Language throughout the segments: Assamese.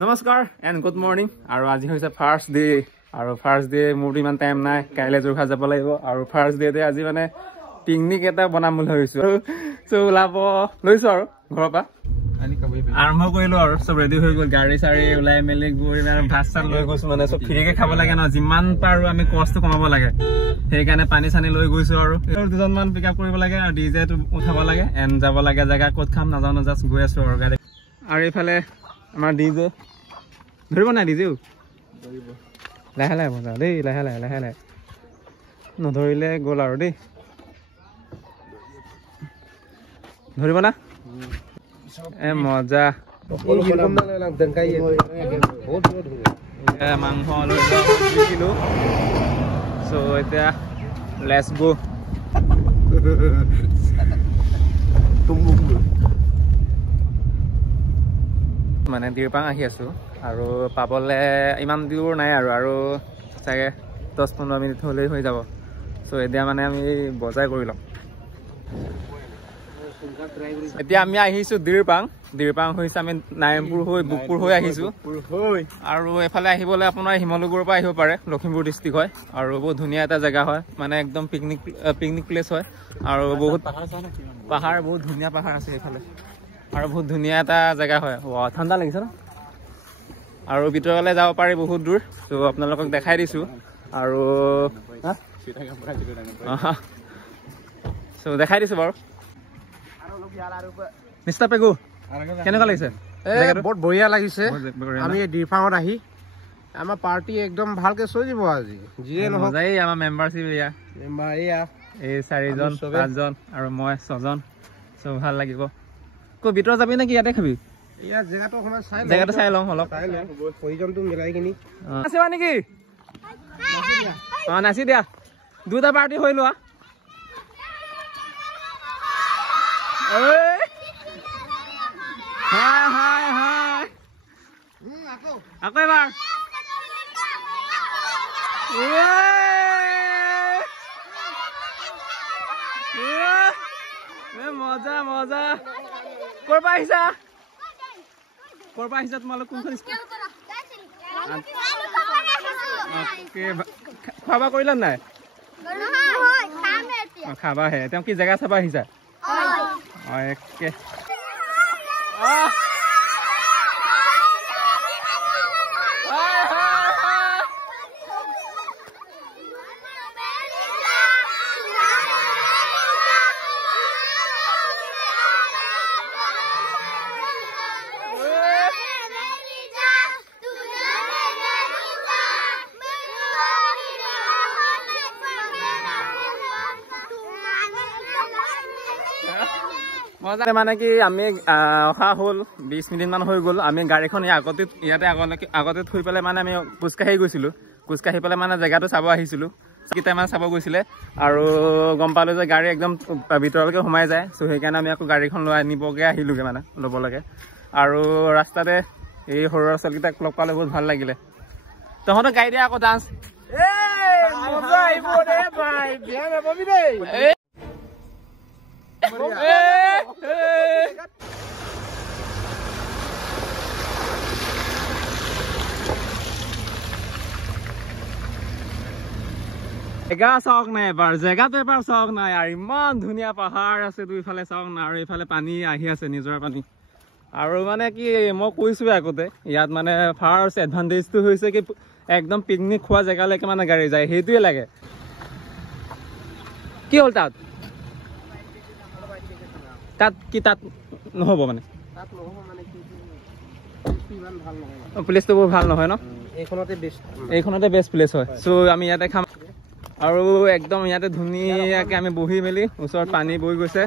নমস্কাৰ এণ্ড গুড মৰ্ণিং আৰু আজি হৈছে ফাৰ্ষ্ট ডে আৰু ফাৰ্ষ্ট ডে মোৰতো ইমান টাইম নাই কাইলৈ যোৰহাট যাব লাগিব আৰু ফাৰ্ষ্ট ডেতে আজি মানে পিকনিক এটা বনাম বুলি ভাবিছোঁ চ' ওলাব লৈছোঁ আৰু ঘৰৰ পৰা আৰম্ভ কৰিলোঁ আৰু চব ৰেডি হৈ গ'ল গাড়ী চাড়ী ওলাই মেলি গৈ মানে ভাত চাত লৈ গৈছোঁ মানে চব ফ্ৰীকে খাব লাগে ন যিমান পাৰোঁ আমি কষ্ট কমাব লাগে সেইকাৰণে পানী চানী লৈ গৈছোঁ আৰু দুজনমান পিক আপ কৰিব লাগে আৰু ডিজেটো উঠাব লাগে এণ্ড যাব লাগে জেগা ক'ত খাম নাজানো জাষ্ট গৈ আছোঁ আৰু গাড়ী আৰু এইফালে আমাৰ ডিজে ধৰিব নাই ডিজেও লাহে লাহে মজা দেই লাহে লাহে লাহে লাহে নধৰিলে গ'ল আৰু দেই ধৰিব না এ মজা মাংস লৈ 2 কিলো চ' এতিয়া লেটছ গো মানে দিৰপাং আহি আছোঁ আৰু পাবলৈ ইমান দূৰ নাই আৰু চাগে 10-15 মিনিট হ'লেই হৈ যাব চ' এতিয়া মানে আমি বজাৰ কৰি ল'ম এতিয়া আমি আহিছোঁ দিৰপাং হৈছে আমি নাৰায়ণপুৰ হৈ বুকপুৰ হৈ আহিছোঁ আৰু এফালে আহিবলৈ আপোনাৰ শিমলুগুৰিৰ পৰা আহিব পাৰে লখিমপুৰ ডিষ্ট্ৰিক্ট হয় আৰু বহুত ধুনীয়া এটা জেগা হয় মানে একদম পিকনিক প্লেচ হয় আৰু বহুত পাহাৰ বহুত ধুনীয়া পাহাৰ আছে এইফালে আৰু বহুত ধুনীয়া এটা জেগা হয় ঠাণ্ডা লাগিছে ন আৰু ভিতৰলৈ যাব পাৰি বহুত দূৰ চ' আপোনালোকক দেখাই দিছোঁ আৰু চ' দেখাই দিছোঁ বাৰু মিষ্টাৰ পেগু কেনেকুৱা লাগিছে বহুত বঢ়িয়া লাগিছে আমি দিৰপাঙত আহি আমাৰ পাৰ্টি একদম ভালকে চলিব আজি যিয়ে নহওক আমাৰ মেম্বাৰশ্বিপ এয়া এই 4জন 5জন আৰু মই 6জন চ' ভাল লাগিব ক'ত ভিতৰত যাবি নেকি ইয়াতে খাবি ইয়াত জেগাটো চাই লওঁ অলপ প্ৰয়োজনটো মিলাই কিনি নাচিবা নেকি অঁ নাচি দিয়া 2টা পাৰ্টি হৈ লোৱা আকৌ এবাৰ মজা মজা ক'ৰ পৰা আহিছা তোমালোক কোনখন খোৱা বোৱা কৰিলা নাই খাবাহে তেওঁ কি জেগা চাবা আহিছা একে মানে কি আমি অহা হ'ল 20 মিনিট মান হৈ গ'ল আমি গাড়ীখন আগতে থৈ পেলাই মানে আমি খোজকাঢ়ি গৈছিলোঁ খোজকাঢ়ি পেলাই মানে জেগাটো চাব আহিছিলোঁ কেইটামান চাব গৈছিলে আৰু গম পালোঁ যে গাড়ী একদম ভিতৰলৈকে সোমাই যায় চ' সেইকাৰণে আমি আকৌ গাড়ীখন লৈ আনিবগৈ আহিলোগৈ মানে ল'ব লাগে আৰু ৰাস্তাতে এই সৰু ল'ৰা ছোৱালীকেইটাক লগ পালে বহুত ভাল লাগিলে তহঁতৰ গাড়ী দিয়া আকৌ ডান্স জেগা চাওক নাই এবাৰ জেগাটো এবাৰ চাওক নাই আৰু ইমান ধুনীয়া পাহাৰ আছে দুইফালে চাওক না আৰু এইফালে পানী আহি আছে নিজৰ পানী আৰু মানে কি মই কৈছোৱে আগতে ইয়াত মানে ফাৰ্ষ্ট এডভান্টেজটো হৈছে কি একদম পিকনিক খোৱা জেগালৈকে মানে গাড়ী যায় সেইটোৱে লাগে কি হ'ল তাত নহ'ব মানে প্লেচটো বহুত ভাল নহয় ন এইখনতে বেষ্ট প্লেচ হয় চ' আমি ইয়াতে খাম আৰু একদম ইয়াতে ধুনীয়াকৈ আমি বহি মেলি ওচৰত পানী বৈ গৈছে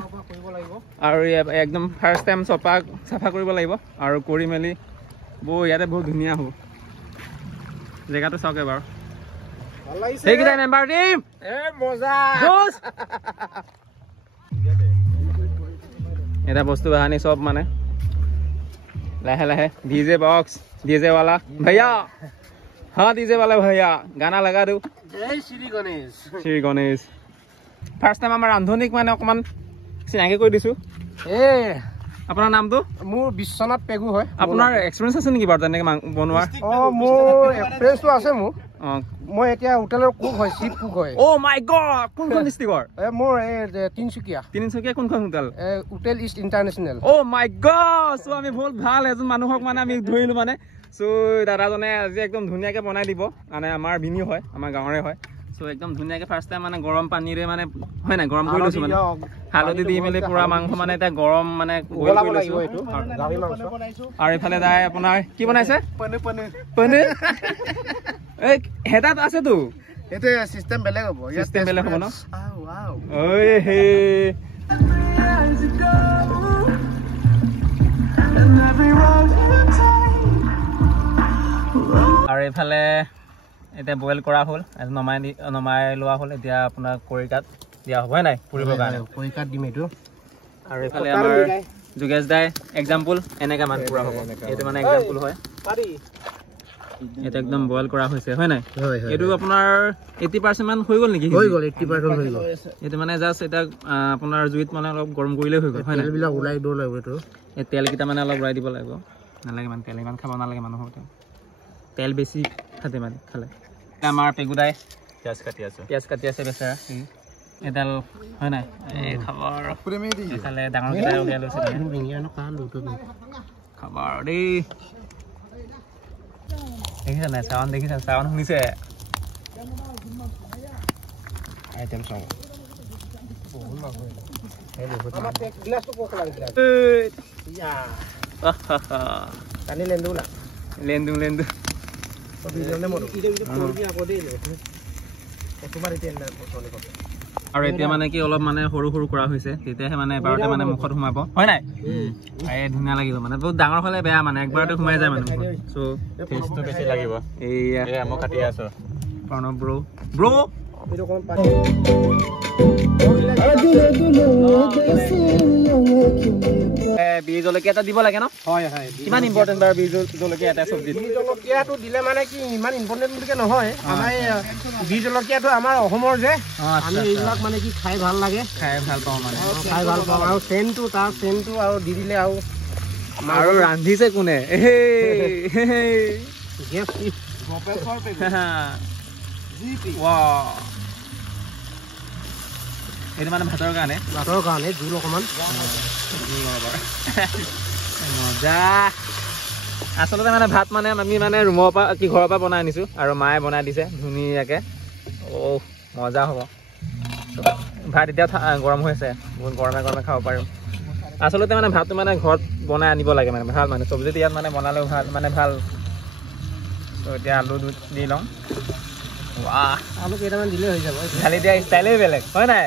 আৰু একদম ফাৰ্ষ্ট টাইম চাফা কৰিব লাগিব আৰু কৰি মেলি ইয়াতে বহুত ধুনীয়া হ'ব জেগাটো চাওক এবাৰ সেইকেইটাই মেম্বাৰ টিম এটা বস্তু বাহানি চব মানে লাহে লাহে ডিজে বক্স ডিজে वाला भैया हाँ डीजे वाला भैया गाना लगा दो श्री गणेश फार्स्ट टाइम आमार रांधनिक माने अकमान चिनाकी कर दिसु আপোনাৰ নামটো মোৰ বিশ্বনাথ পেগু হয় আপোনাৰ এক্সপিৰিয়েঞ্চ আছে নেকি বাৰু তেনেকৈ বনোৱাৰ মোৰ এক্সপিৰিয়েঞ্চটো আছে মোৰ অঁ মই এতিয়া হোটেলৰ কুক হয় চিফ কুক হয় অ' মাই গড কোনখন ডিষ্ট্ৰিক্টৰ মোৰ তিনিচুকীয়া কোনখন হোটেল হোটেল ইষ্ট ইণ্টাৰনেশ্যনেল অ' মাই গড চ' আমি বহুত ভাল এজন মানুহক মানে আমি ধৰিলোঁ মানে চ' দাদাজনে আজি একদম ধুনীয়াকৈ বনাই দিব মানে আমাৰ বিনিও হয় আমাৰ গাঁৱৰে হয় চ' একদম ধুনীয়াকৈ ফাৰ্ষ্ট টাইম মানে গৰম পানীৰে মানে হয় নাই গৰম কৰি লৈছোঁ মানে হালধি দি মেলি পুৰা মাংস মানে এতিয়া গৰম মানে বইল কৰি লৈছোঁ আৰু এইফালে যায় আপোনাৰ কি বনাইছে পনীৰ এই হেতাত আছেতো এইটো চিষ্টেম বেলেগ হ'ব চিষ্টেম বেলেগ হ'ব ন ঐ হে আৰু এইফালে এতিয়া বইল কৰা হ'ল নমাই লোৱা হ'ল এতিয়া আপোনাৰ খৰিকাত দিয়া হ'ব হয় নাই পুৰিবৰ কাৰণে খৰিকাত দিম এইটো আৰু এইফালে আমাৰ যোগেশ দাই এক্সাম্পল এনেকৈ মানে পুৰা হ'ব এইটো মানে এক্সাম্পল হয় এইটো একদম বইল কৰা হৈছে হয় নাই এইটো আপোনাৰ 80% মান হৈ গ'ল নেকি হৈ গ'ল 80% হৈ গ'ল এইটো মানে জাষ্ট এটা আপোনাৰ জুইত মানে অলপ গৰম কৰিলেই হৈ গ'ল হয় নাই তেলবিলাক ওলাই দিব লাগিব এইটো এই তেলকেইটা মানে অলপ ওলাই দিব লাগিব নালাগে মানে তেল ইমান খাব নালাগে মানুহৰ তেল বেছি খাতে মানে খালে আমাৰ পেগুদাই পিঁয়াজ কাটি আছে বেচেৰা এডাল হয় নাই এই খাবৰ এইফালে ডাঙৰকেইটাই উলিয়াই লৈছে খাবৰ দেই দেখিছা নাই চাউন দেখিছা চাউন শুনিছে আইটেম চাওঁ লেন্দু আৰু এতিয়া মানে কি অলপ মানে সৰু সৰু কৰা হৈছে তেতিয়াহে মানে এবাৰতে মানে মুখত সোমাব হয় নাই এই ধুনীয়া লাগিব মানে বহুত ডাঙৰ হ'লে বেয়া মানে একবাৰতে সোমাই যায় মানে চ' টেষ্টটো বেছি লাগিব এয়া মই কাটি আছো প্ৰণৱ ব্ৰ বীজ জলকীয়া এটা দিব লাগে ন হয় হয় কিমান ইম্পৰ্টেণ্ট বাৰু বীজ জলকীয়া এটা চব্জিত বীজ জলকীয়াটো দিলে মানে কি ইমান ইম্পৰ্টেণ্ট বুলিকে নহয় আমাৰ বীজ জলকীয়াটো আমাৰ অসমৰ যে আমি এইবিলাক মানে কি খাই ভাল লাগে খাই ভাল পাওঁ মানে খাই ভাল পাওঁ আৰু চেণ্টটো তাৰ চেণ্টটো আৰু দি দিলে আৰু ৰান্ধিছে কোনে এইটো মানে ভাতৰ কাৰণে জোল অকণমান মজা আচলতে মানে ভাত মানে আমি মানে ৰুমৰ পৰা কি ঘৰৰ পৰা বনাই আনিছোঁ আৰু মায়ে বনাই দিছে ধুনীয়াকৈ অ' মজা হ'ব ভাত এতিয়া গৰম হৈ আছে বহুত গৰমে গৰমে খাব পাৰিম আচলতে মানে ভাতটো মানে ঘৰত বনাই আনিব লাগে মানে ভাল মানে চব্জিটো ইয়াত মানে বনালেও ভাল মানে ভাল ত' এতিয়া আলু দি লওঁ আলু কেইটামান দিলে হৈ যাব ঢালি দিয়া ষ্টাইলেই বেলেগ হয় নাই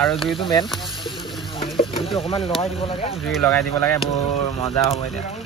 আৰু জুইটো মেইন জুইটো অকণমান লগাই দিব লাগে বৰ মজা হ'ব এতিয়া